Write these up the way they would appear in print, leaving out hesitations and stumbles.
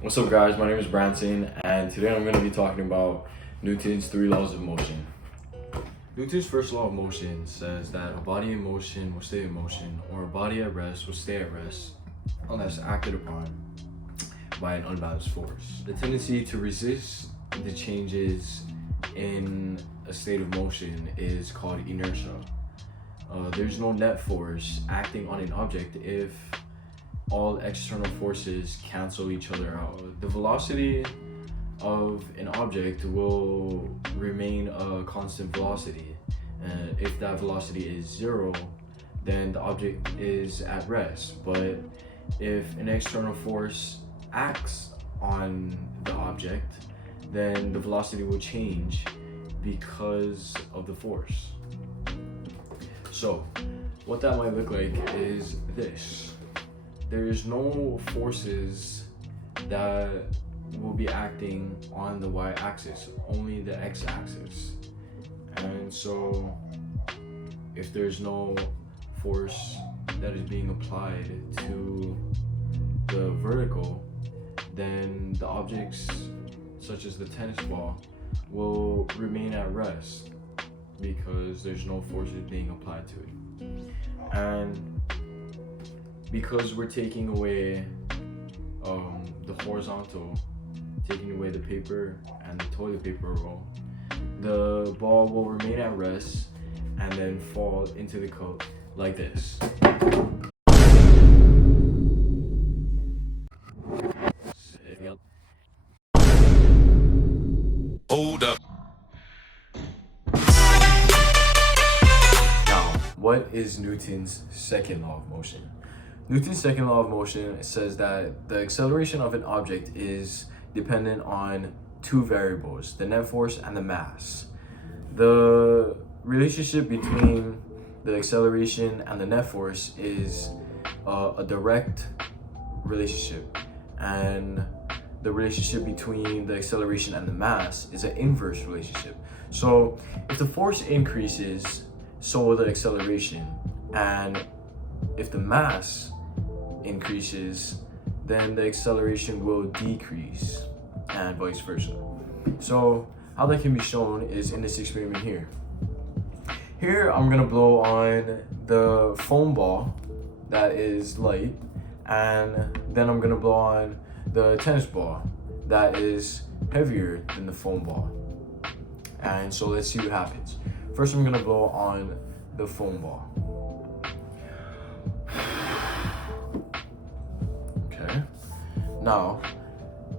What's up, guys? My name is Branson, and today I'm going to be talking about Newton's three laws of motion. Newton's first law of motion says that a body in motion will stay in motion, or a body at rest will stay at rest, unless acted upon by an unbalanced force. The tendency to resist the changes in a state of motion is called inertia. There's no net force acting on an object if all external forces cancel each other out. The velocity of an object will remain a constant velocity. And if that velocity is zero, then the object is at rest. But if an external force acts on the object, then the velocity will change because of the force. So, what that might look like is this. There's no forces that will be acting on the y-axis, only the x-axis. And so if there's no force that is being applied to the vertical, then the objects such as the tennis ball will remain at rest because there's no forces being applied to it. And because we're taking away the horizontal, taking away the paper and the toilet paper roll, the ball will remain at rest and then fall into the cup like this. Hold up. Now, what is Newton's second law of motion? Newton's second law of motion says that the acceleration of an object is dependent on two variables, the net force and the mass. The relationship between the acceleration and the net force is a direct relationship, and the relationship between the acceleration and the mass is an inverse relationship. So if the force increases, so will the acceleration, and if the mass increases, then the acceleration will decrease, and vice versa. So how that can be shown is in this experiment here. Here I'm gonna blow on the foam ball that is light, and then I'm gonna blow on the tennis ball that is heavier than the foam ball. And so let's see what happens. First I'm gonna blow on the foam ball. Okay. Now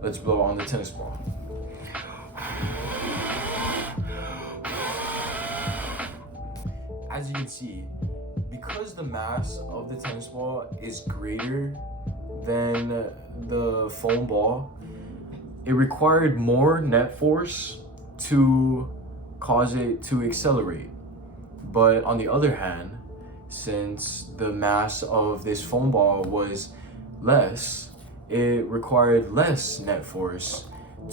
let's blow on the tennis ball. As you can see, because the mass of the tennis ball is greater than the foam ball, it required more net force to cause it to accelerate. But on the other hand, since the mass of this foam ball was less, it required less net force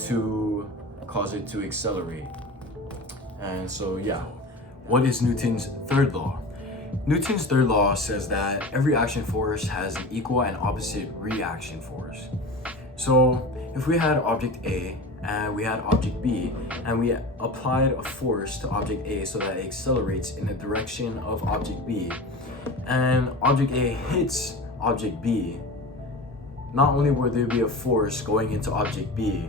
to cause it to accelerate. And so yeah, what is Newton's third law? Newton's third law says that every action force has an equal and opposite reaction force. So if we had object A and we had object B, and we applied a force to object A so that it accelerates in the direction of object B, and object A hits object B, not only will there be a force going into object B,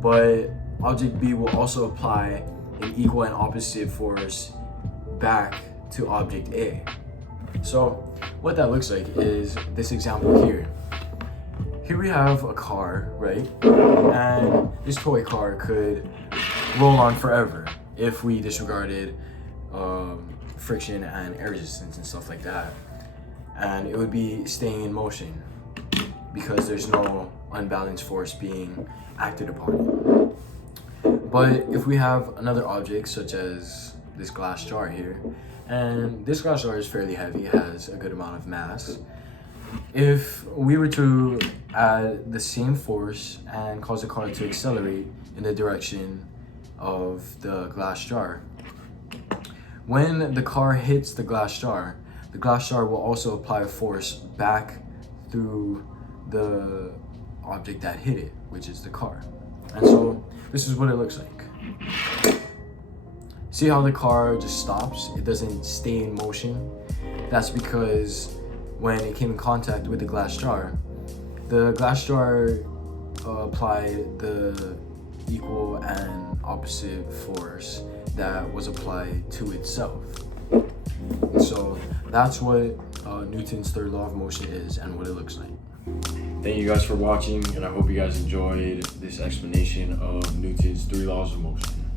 but object B will also apply an equal and opposite force back to object A. So what that looks like is this example here. Here we have a car, right? And this toy car could roll on forever if we disregarded friction and air resistance and stuff like that. And it would be staying in motion because there's no unbalanced force being acted upon it. But if we have another object such as this glass jar here, and this glass jar is fairly heavy, it has a good amount of mass. If we were to add the same force and cause the car to accelerate in the direction of the glass jar, when the car hits the glass jar will also apply a force back through the object that hit it, which is the car. And so this is what it looks like. See how the car just stops? It doesn't stay in motion. That's because when it came in contact with the glass jar applied the equal and opposite force that was applied to itself. And so that's what Newton's third law of motion is and what it looks like. Thank you guys for watching, and I hope you guys enjoyed this explanation of Newton's 3 laws of motion.